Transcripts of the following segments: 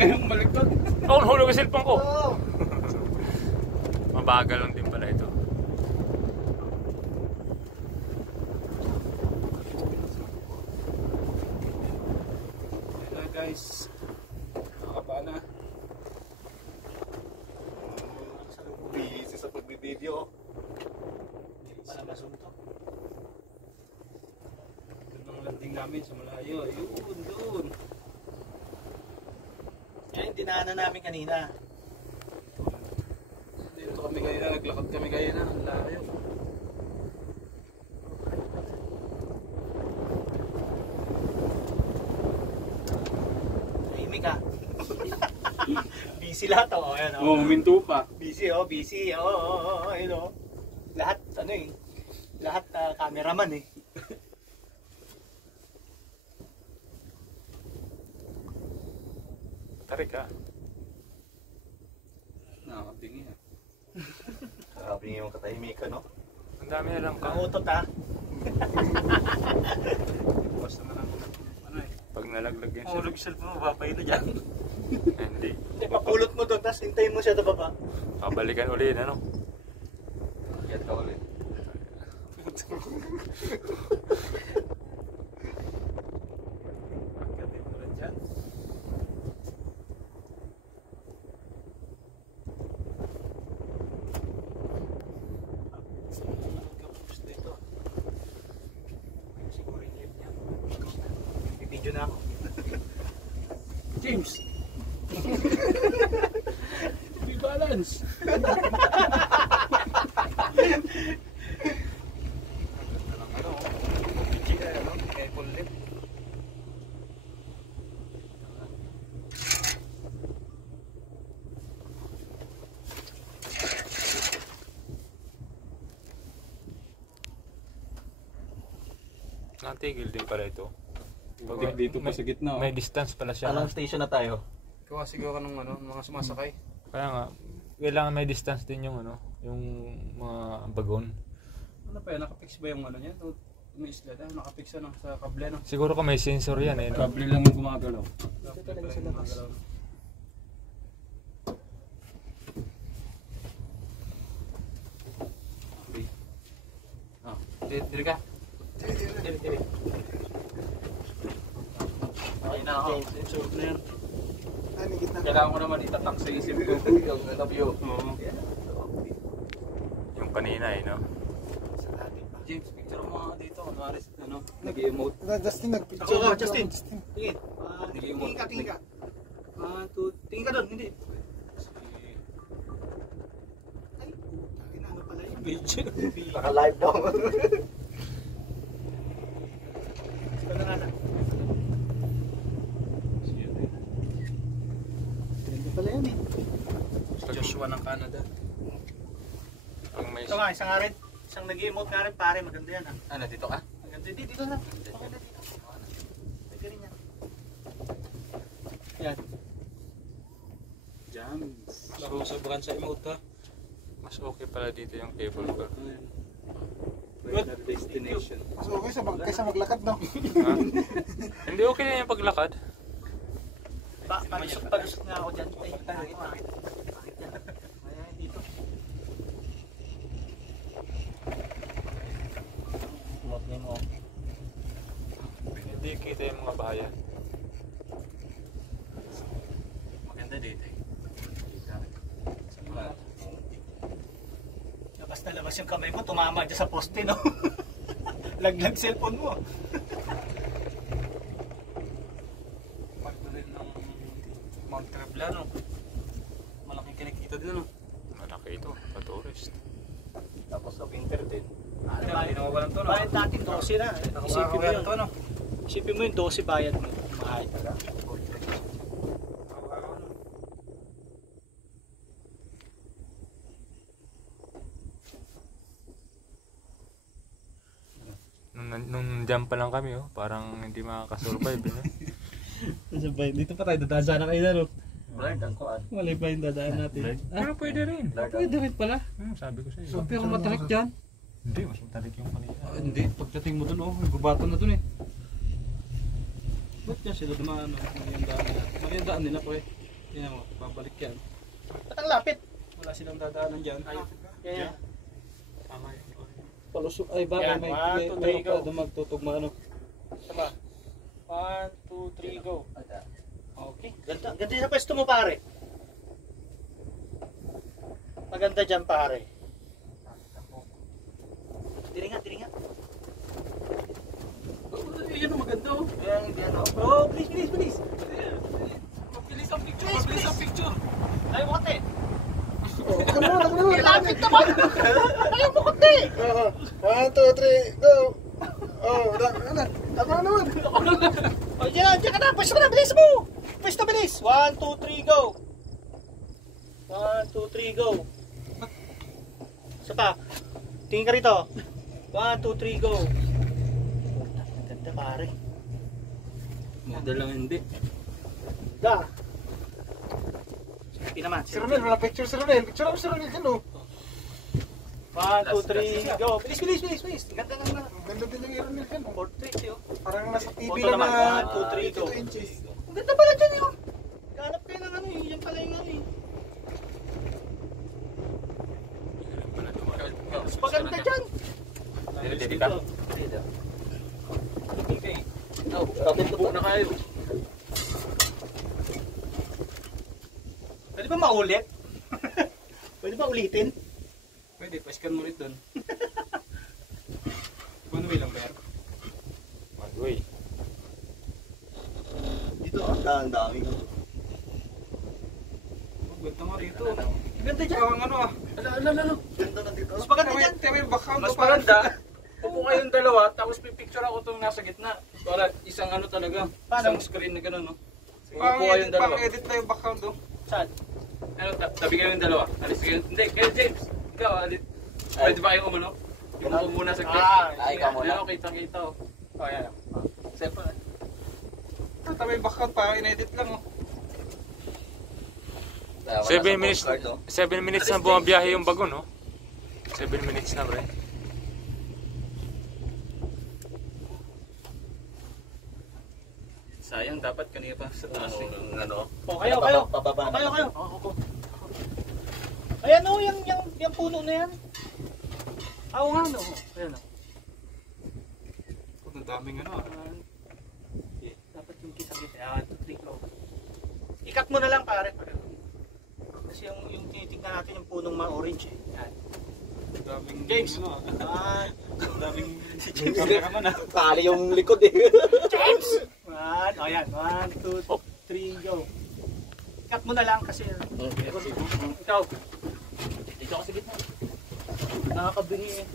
kayong malikot. Ako nahulog ang cellphone ko. Oo. Mabagal lang din pala ito. Hello guys. Nakakaba na. Busy sa pagbibideo. Hindi pa nakasunto. Doon ang landing namin sa malayo. Yun, doon. Yan, dinaanan namin kanina. Dito kami ngayon na. Naglakad kami ngayon na. Ang layo. Tahimik ha. Busy lahat oh. Ayan Oo, huminto pa. Busy oh, busy. Oo, ayun oh. Lahat ano eh. Lahat cameraman eh. Tarik ka. Nakakabingi ha. Sabi yung katahimikan no. Ang dami na lang ka. Pangutot ha. Basta na lang. Ano eh. Pag nalaglag yung Mahulog cellphone mo, babay na dyan. Hindi. Hindi, papulot mo doon, tapos hintayin mo siya sa baba. Pabalikan uli na no. Get ka ulit. Pagkatin mo rin dyan. Kapos dito. Siguro yung lift niya. Bibidyo na ako. James! Be balance! Natigil din pala ito. Pag dito pa sa gitna. May distance pala siya. Anong station na tayo? Gawa siguro ka ng ano, mga sumasakay. Kaya nga, kailangan may distance din yung ano, yung mga bagon. Ano pa yan? Nakapix ba yung ano niya? May isla na, nakapix na sa kable no? Siguro kung may sensor yan eh. No? Kable lang yung gumagalaw. Ito talaga sa labas. Ah, dili ka? Dili. Okay na ako. Suot na yan. Kailangan ko naman itatak sa isip ko yung love you. Oo. Yung kanina eh, no? James, picture mo nga dito. Kunwari, ano, nag-emote. Justin, nagpicture. Oo, Justin. Tingin. Tingin ka, Tingin ka. Tingin ka doon, hindi. Ay, ano pala yun? Video. Naka-live daw. Ito na nga na. Ganda pala yan eh. Joshua ng Canada. Pag may... Ito nga, isang nga rin. Isang nag-emote nga rin pare, maganda yan ha. Ano, dito ka? Maganda, dito na. Maganda dito. Pwede rin yan. Yan. James. Laro sa brand sa emote ha. Mas okay pala dito yung cable car. Final destination. Mas okay kaysa maglakad, no? Ha? Hindi okay na yung paglakad. Palusot nga ako dyan. Ay, pangit yan. Ay, dito. Emote niya mo. Hindi kita yung mga bahayan. Maganda dito eh. Labas na labas yung kamay mo, tumama dyan sa poste, no? Laglag cellphone mo. Magda rin ng Mount Treblano. Malaking kinikita din ano. Malaki ito, pa-tourist. Tapos sa winter din. Hindi nawawalan to no. Bayad natin 12 na. Isipin mo yun. to no. Isipin mo yung 12 bayad mo. Mahal. Nung jump pa lang kami, oh, parang hindi makakasurvive. Dito pa tayo, dadaan sana kayo na, no? Blurred ang kuan. Malay pa yung dadaan natin. Pero pwede rin. Pwede rin pala. Sabi ko sa iyo. So, pero matalik dyan. Hindi, mas matalik yung kanina. Hindi, pagdating mo dun oh, may gubato na dun eh. Ba't yan sila dumaan? Mali ang daan nila. Mali ang daan nila po eh. Tingnan mo, babalik yan. Ba't ang lapit? Wala silang dadaanan dyan. Yan. Palusok ay ba? Yan, May 1, 2, 3, meron go. pa doon magtutugma ano. Saba. 1, 2, 3, go. Okay. Ganda sa pwesto mo, pare. Maganda dyan, pare. Diri nga. Yun ang maganda oh. Yan. Oh, please. Mabilis ang picture. Ayaw mo kate. Lapit naman. Ayaw mo kate. 1, 2, 3, go! Oh, ako na naman. O, diyan ka na. Pwesto ka na. Bilis mo. Pwesto, bilis. 1, 2, 3, go. 1, 2, 3, go. Isa pa. Tingin ka rito. 1, 2, 3, go. Ang ganda, pare. Model lang hindi. Da. Sige naman. Si Ronel, wala picture si Ronel. Picture ako si Ronel dyan, oh. 1, 2, 3, go. Bilis. Ganda na. Ang ganda din yung Ronel dyan, oh. Portrait, yun. Parang nasa TV Photo lang naman. na 1, 2, 3, go. 2 inches. Ang ganda pala dyan, yun. Ganap kayo ng ano, yan pala yung ano, eh. Mas maganda dyan. Dili ka? Tatumbo na kayo. Pwede ba maulit? Pwede ba ulitin? Pwede, pa-scan mo ulit doon. One way lang ba yan? One way. Dito, ang dami ko. Ganda nga rito. Ganda dyan. Parang ano ah. Ano? Ganda na dito. Mas maganda dyan. Tama yung background Mas ko, parang maganda. Upo kayong dalawa, tapos pipicture ako itong nasa gitna. Para isang ano talaga. Paano? Isang screen na gano'n, no? Upo kayong dalawa. Pang edit na yung background, oh. Saan? Ano, tabi kayong dalawa. Alis kayo. Hindi, kayo James. Ikaw, alit. Pwede ba kayo umano? Yung upo muna sa gitna. ikaw muna. Ayan, kita-kita, oh. Oh, ayan. Siyempre. Tama yung background, parang in-edit lang, oh. 7 minutes na bumabiyahe yung bago, no? 7 minutes na, pre. Sayang, dapat kanina pa sa taas, eh. O, kayo. Kayo. Ayan o, yung puno na yan. Oo nga, no. Ayan o. Ang daming ano, ah. Dapat yung kita-kita. Ayan, 2, 3, go. Ikat mo na lang, pare. Kasi yung tinitignan natin yung punong ma-orange eh. Yan. Ang daming, James! ano, ah. Ang daming, James! cameraman, ah. Kali yung likod eh. James! Ayan, 1, 2, 3, go. Ikat mo na lang kasi. Ikaw. Dito ako sa gitna. Nakakabingi eh.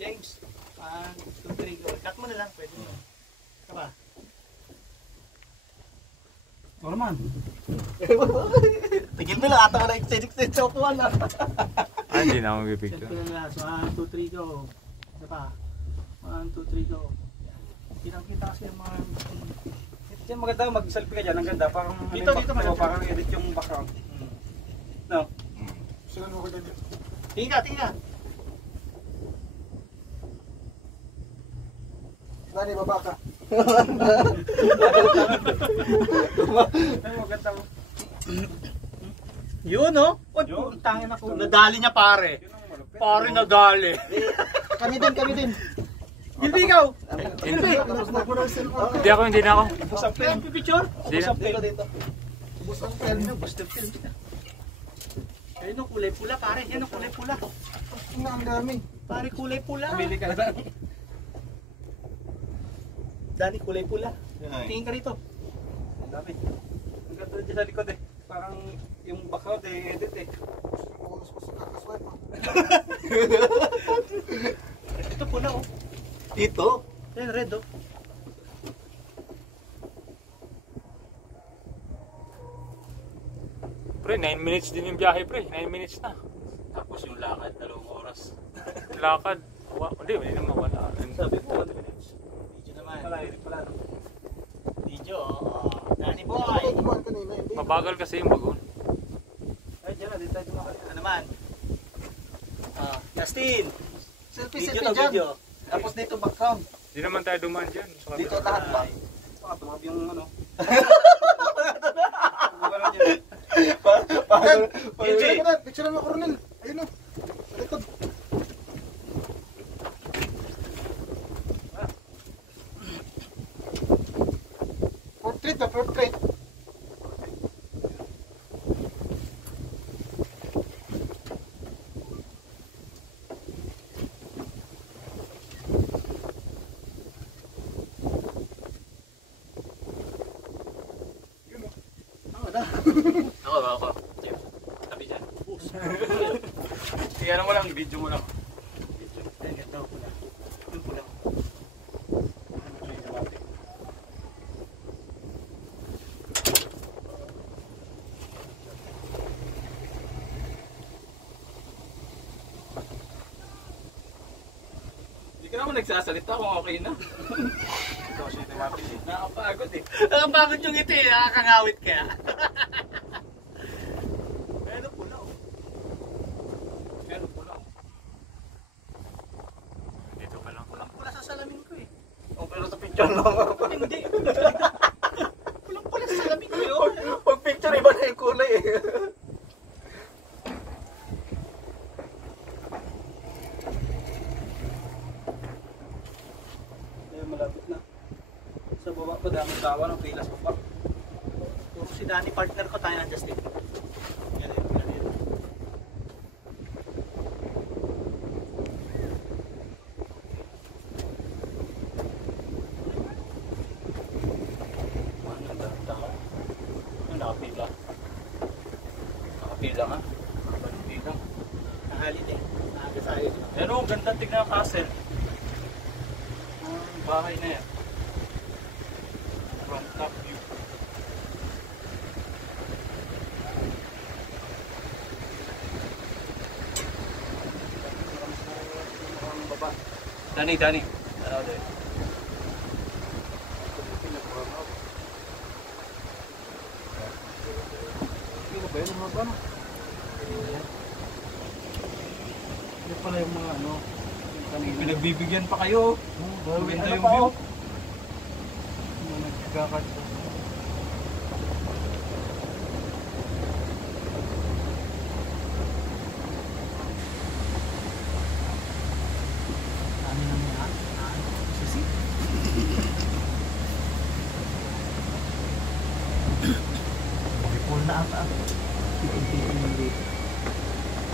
James. 1, 2, 3, go. Ikat mo na lang. Pwede mo. Ika ba? Oo naman. Tigil mo lang. Ata ka na extend sa upuan na. Hindi na ako Ikat mag-picture. mo na lang. 1, 2, 3, go. Isa pa. 1, 2, 3, go. Kitang-kita kasi yung mga... Diyan maganda, mag-selfie ka dyan. Ang ganda, parang... Dito, maganda. Parang edit yung background. No? Sino mo ko dyan? Tingin ka. Dani, baba ka. Ay, maganda mo. Yun, no? Uy, tangin ako. Nadali niya, pare. Yun ang malupit. Pare, nadali. Kami din. Hindi ikaw. Hindi. Tapos na ko na yung cellphone. Hindi na ako. Busang film. Picture? Hindi na. Dito. Bus ang pen. Basta film. Ayun, kulay pula, pare. Yan, kulay pula. Ang dami. Pare, kulay pula. Pili ka na. Dani, kulay pula. Tingin ka rito. Ang dami. Ang ganda dyan sa likod eh. Parang yung background eh, edit eh. Oras ko sa kakaswipe. Ito pula, oh. Dito? Yan, red, oh. Pre, 9 minutes din yung biyahe, pre. 9 minutes na. Tapos yung lakad, 2 oras. Lakad. Hindi naman wala. Sabi mo, 20 minutes. Video naman. Pala, edit pala. Video, oh. Dani boy. Dumaan kanina, hindi. Mabagal kasi yung bagon. Ay, dyan na, dito tayo tumakali. Ano naman? Justin. Selfie Video to dyan. video. Tapos dito background. Hindi naman tayo dumaan dyan. Dito lahat ba? Baka tumab yung ano. Picture mo na, picture mo, Coronel. Ayun o, sa likod. Portrait ba, portrait? Ako. Tabi dyan. Tingnan mo lang, video mo lang. Ito, pula. Yung pula. Hindi ka naman nagsasalita kung okay na. Nakapagod eh. Nakapagod yung ito eh, nakakangawit kaya. Pero pula oh. Pero pula. Dito ka lang. Pulang pula sa salamin ko eh. Oh, pero sa picture lang. Hindi. Pulang pula sa salamin ko yun. Pag picture, iba na yung kulay eh. Malapit na. Sa baba ko, daming tawa ng pilas ko pa. Puro si Danny, partner ko, tayo ng Justin. Ganun. Ang daming tao. Nakapila. Nakapila nga. Nakapila. Holiday. Nakasayo. Pero ang ganda tignan ang castle. Ang bahay na yan. From top view. Dani. Ano din? Ano ba yun? Ano ba? Ano pala yung mga ano? Pinagbibigyan pa kayo. Gawin na yung pa, view. oh. Mga nagkakat. Dami na mga sisi. All na ata. Titig-titig mo dito.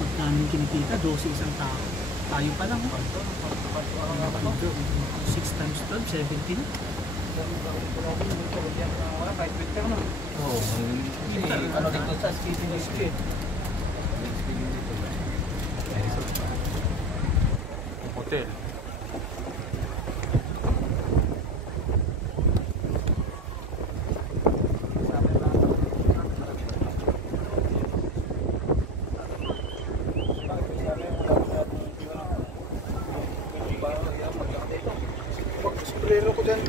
Magkano kinikita? 12 isang tao. Tayo pa lang. 6 times 12, 17. Oo. Ano dito sa speeding street? Hotel. Sombrero ko dyan.